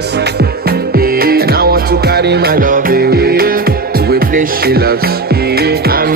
jealous. And I want to carry my love away to a place she loves. I'm